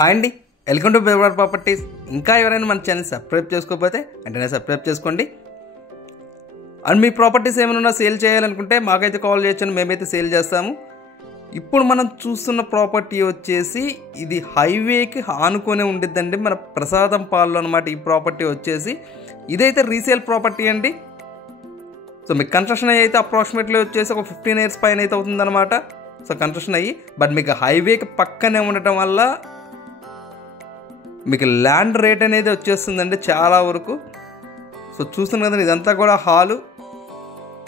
Hi అండి, welcome to బెవర్ properties. ఇంకా ఎవరైనా మన ఛానల్ సబ్స్క్రైబ్ చేసుకోకపోతే వెంటనే సబ్స్క్రైబ్ చేసుకోండి. అండ్ మీ ప్రాపర్టీస్ ఏమైనా సేల్ చేయాలనుకుంటే మాకైతే కాల్ చేయొచ్చు, మేమైతే సేల్ చేస్తాము. ఇప్పుడు మనం చూస్తున్న ప్రాపర్టీ వచ్చేసి ఇది హైవేకి ఆనుకొని ఉండిద్దండి, మన ప్రసాదం పాల్లో అనమాట. ఈ ప్రాపర్టీ వచ్చేసి ఇదైతే రీసేల్ ప్రాపర్టీ అండి. సో మీకు కన్స్ట్రక్షన్ అయితే అప్రాక్సిమేట్లీ వచ్చేసి ఒక 15 years పైన అయితే అవుతుందన్నమాట. సో కన్స్ట్రక్షన్ అయ్యి బట్ మీకు హైవేకి పక్కనే ఉండటం వల్ల మీకు ల్యాండ్ రేట్ అనేది వచ్చేస్తుందండి చాలా వరకు. సో చూస్తున్నారు కదా, ఇదంతా కూడా హాలు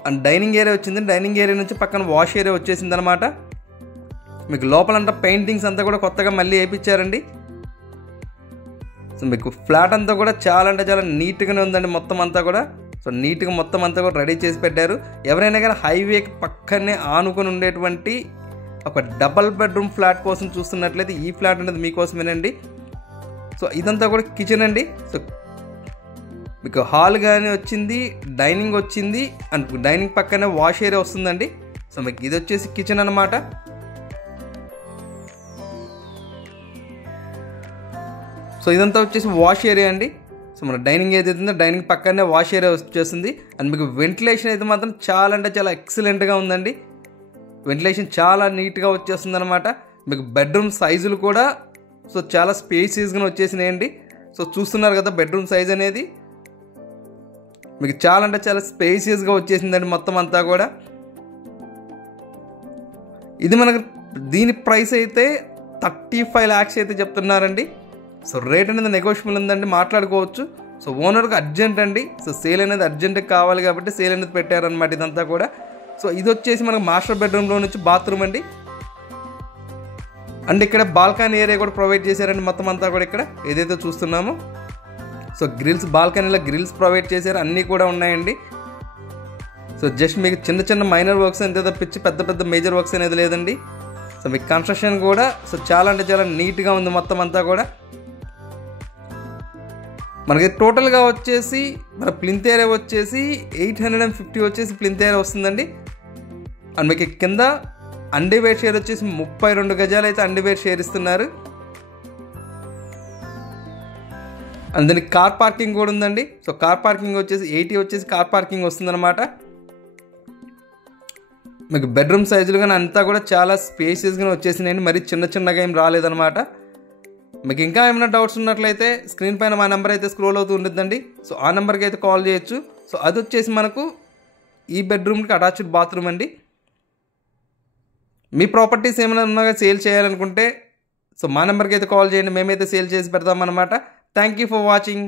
అండ్ డైనింగ్ ఏరియా వచ్చింది. డైనింగ్ ఏరియా నుంచి పక్కన వాష్ ఏరియా వచ్చేసింది అనమాట. మీకు లోపలంతా పెయింటింగ్స్ అంతా కూడా కొత్తగా మళ్ళీ వేయించారండి. సో మీకు ఫ్లాట్ అంతా కూడా చాలా అంటే చాలా నీట్గానే ఉందండి మొత్తం అంతా కూడా. సో నీట్గా మొత్తం అంతా కూడా రెడీ చేసి పెట్టారు. ఎవరైనా కానీ హైవేకి పక్కనే ఆనుకొని ఉండేటువంటి ఒక డబల్ బెడ్రూమ్ ఫ్లాట్ కోసం చూస్తున్నట్లయితే ఈ ఫ్లాట్ అనేది మీకోసమేనండి. సో ఇదంతా కూడా కిచెన్ అండి. సో మీకు హాల్ కానీ వచ్చింది, డైనింగ్ వచ్చింది అండ్ డైనింగ్ పక్కనే వాష్ ఏరియా వస్తుందండి. సో మీకు ఇది వచ్చేసి కిచెన్ అనమాట. సో ఇదంతా వచ్చేసి వాష్ ఏరియా అండి. సో మన డైనింగ్ ఏదైతుందో డైనింగ్ పక్కనే వాష్ ఏరియా వచ్చేస్తుంది. అండ్ మీకు వెంటిలేషన్ అయితే మాత్రం చాలా అంటే చాలా ఎక్సలెంట్గా ఉందండి. వెంటిలేషన్ చాలా నీట్గా వచ్చేస్తుంది అనమాట. మీకు బెడ్రూమ్ సైజులు కూడా సో చాలా స్పేసియస్గా వచ్చేసినాయండి. సో చూస్తున్నారు కదా, బెడ్రూమ్ సైజ్ అనేది మీకు చాలా అంటే చాలా స్పేసియస్గా వచ్చేసిందండి మొత్తం అంతా కూడా. ఇది మనకు దీని ప్రైస్ అయితే 35 lakhs అయితే చెప్తున్నారండి. సో రేట్ అనేది నెగోషియబుల్ ఉందండి, మాట్లాడుకోవచ్చు. సో ఓనర్కి అర్జెంట్ అండి. సో సేల్ అనేది అర్జెంట్గా కావాలి కాబట్టి సేల్ అనేది పెట్టారనమాట ఇదంతా కూడా. సో ఇది వచ్చేసి మనకు మాస్టర్ బెడ్రూమ్లో నుంచి బాత్రూమ్ అండి. అండ్ ఇక్కడ బాల్కనీ ఏరియా కూడా ప్రొవైడ్ చేశారండి మొత్తం అంతా కూడా. ఇక్కడ ఏదైతే చూస్తున్నామో సో గ్రిల్స్, బాల్కనీలో గ్రిల్స్ ప్రొవైడ్ చేశారు, అన్నీ కూడా ఉన్నాయండి. సో జస్ట్ మీకు చిన్న చిన్న మైనర్ వర్క్స్ అంతే తప్పించి పెద్ద పెద్ద మేజర్ వర్క్స్ అనేది లేదండి. సో మీకు కన్స్ట్రక్షన్ కూడా సో చాలా అంటే చాలా నీట్గా ఉంది మొత్తం అంతా కూడా. మనకి టోటల్గా వచ్చేసి మన ప్లింత్ ఏరియా వచ్చేసి 850 వచ్చేసి ప్లింత్ ఏరియా వస్తుందండి. అండ్ మీకు కింద అండర్వేర్ షేర్ వచ్చేసి 32 గజాలు అయితే అండర్వేర్ షేర్ ఇస్తున్నారు. అండ్ దానికి కార్ పార్కింగ్ కూడా ఉందండి. సో కార్ పార్కింగ్ వచ్చేసి 80 వచ్చేసి కార్ పార్కింగ్ వస్తుందన్నమాట. మీకు బెడ్రూమ్ సైజులు కానీ అంతా కూడా చాలా స్పేసియస్గా వచ్చేసినాయండి, మరి చిన్న చిన్నగా ఏం రాలేదన్నమాట. మీకు ఇంకా ఏమైనా డౌట్స్ ఉన్నట్లయితే స్క్రీన్ పైన మా నెంబర్ అయితే స్క్రోల్ అవుతూ ఉంటుందండి. సో ఆ నెంబర్కి అయితే కాల్ చేయొచ్చు. సో అది వచ్చేసి మనకు ఈ బెడ్రూమ్కి అటాచ్డ్ బాత్రూమ్ అండి. మీ ప్రాపర్టీస్ ఏమైనా ఉన్నాగా సేల్ చేయాలనుకుంటే సో మా నెంబర్కి అయితే కాల్ చేయండి, మేమైతే సేల్ చేసి పెడతామన్నమాట. Thank you for watching.